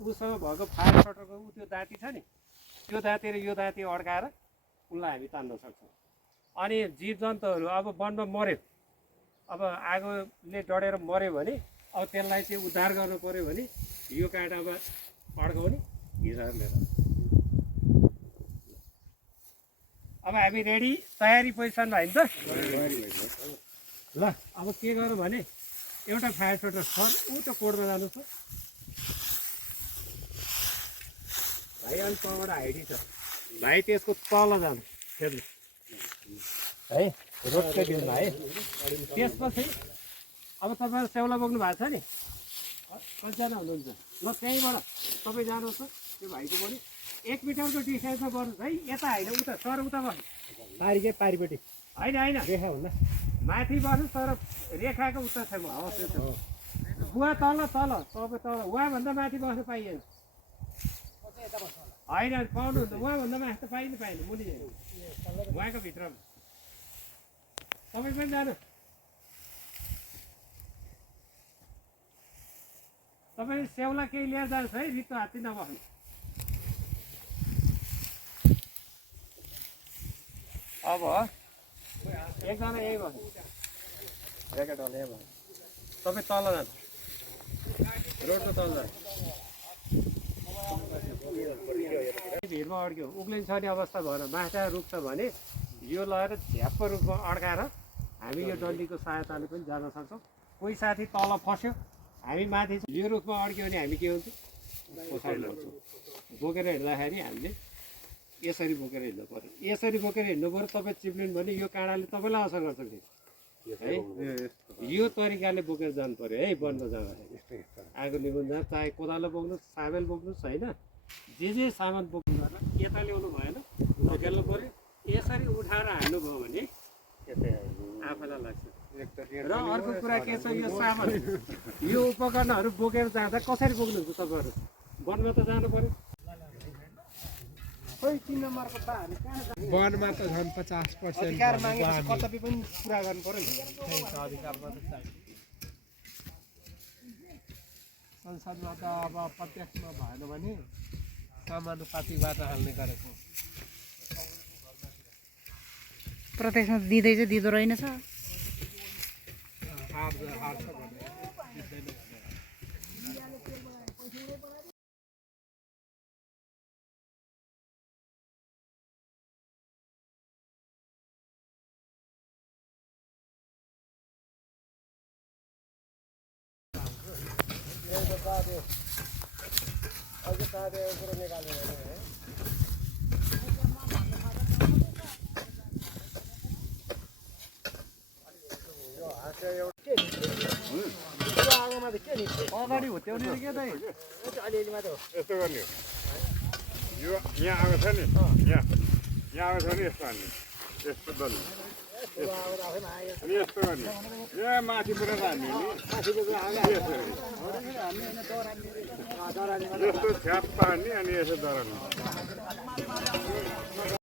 उसँग भएको फायर सटरको त्यो दाँती छ नि, त्यो दाँती र यो दाँती अड्काएर उसलाई हामी तान्न सक्छौँ। अनि जीव जन्तुहरू अब वनमा मऱ्यो, अब आगोले डढेर मऱ्यो भने अब त्यसलाई चाहिँ उद्धार गर्नु पऱ्यो भने यो काँटामा अड्काउने, हिसाब लिएर। अब हामी रेडी, तयारी पोजिसनमा होइन त? ल अब के गरौँ भने एउटा फायर सटर सर ऊ त कोडमा जानुहोस् त भाइ। अनि तलबाट हाइडी छ भाइ, त्यसको तल जानु फेरि है, रोडकै दिनु है। त्यसपछि अब तपाईँहरू सेउला बोक्नु भएको छ नि, कतिजना हुनुहुन्छ? ल त्यहीँबाट तपाईँ जानुहोस् त त्यो भाइको पनि 1 मिटरको डिस्टेन्समा गर्नुहोस् है। यता होइन, उता सर, उता बस्नु पारिकै पारिपट्टि होइन होइन, रेखा हुन्न, माथि बस्नु तर रेखाको उता छ। हवस् त्यो छ। बुवा तल तल, तपाईँ तल, उहाँभन्दा माथि बस्नु पाइएन होइन, पाउनुहुन्छ। उहाँभन्दा माथि त पाइएन, मुनि उहाँको भित्रमा तपाईँ पनि जानु। तपाईँ सेउला केही लिएर जानुहोस् है, रित्तो हात्ती नबस्नु। अब एकजना यही बस्नु, ऱ्याकेटवाला यही बस्नु। तपाईँ तल जानु, रोडको तल जानु। भिरमा अड्क्यो, उक्लिन छर्ने अवस्था भएर माछा रुख्छ भने यो लगाएर झ्याप्प रुखमा अड्काएर हामी यो डन्डीको सहायताले पनि जान सक्छौँ। कोही साथी तल फस्यो, हामी माथि यो रुखमा अड्क्यो भने हामी के हुन्छौँ, पछाडि लाउँछौँ। बोकेर हिँड्दाखेरि हामीले यसरी बोकेर हिँड्नु पऱ्यो, यसरी बोकेर हिँड्नु पऱ्यो। तपाईँ चिप्लिनु भने यो काँडाले तपाईँलाई असर गर्छ है। यो तरिकाले बोकेर जानु पऱ्यो है वनमा जाँदाखेरि। आगो निभुन जाँ, चाहे कोदालो बोक्नुहोस्, साबेल बोक्नुहोस् होइन, जे सामान बोक्नु गर्न यता ल्याउनु भएन, बोकेल्नु पऱ्यो। यसरी उठाएर हाल्नुभयो भने आफैलाई लाग्छ। र अर्को कुरा के छ, यो सामान यो उपकरणहरू बोकेर जाँदा कसरी बोक्नुहुन्छ तपाईँहरू? वनमा त जानु पऱ्यो। खोइ 3 नम्बरको पाहरू वनमा त झन् 50% अधिकार मागेपछि कर्तव्य पनि पुरा गर्नु पऱ्यो नि। अधिकार मात्रै चाहियो। संसदमा त अब प्रत्यक्षमा भएन भने समानुपातिकबाट हाल्ने गरेको। प्रत्यक्षमा दिँदै चाहिँ दिँदो रहेनछ। हार्छ भने दिँदैन भने। अगाडि हुत्याउने के दाइ? यस्तो गर्ने यो यहाँ आएको छ नि, यहाँ आएको छ नि, यस्तो हान्ने, यस्तो दल्ने, अनि यस्तो गर्ने, यहाँ माथि पुऱ्याएर हान्ने नि, यस्तो छ्याप्पा हान्ने अनि यसो डराल्ने।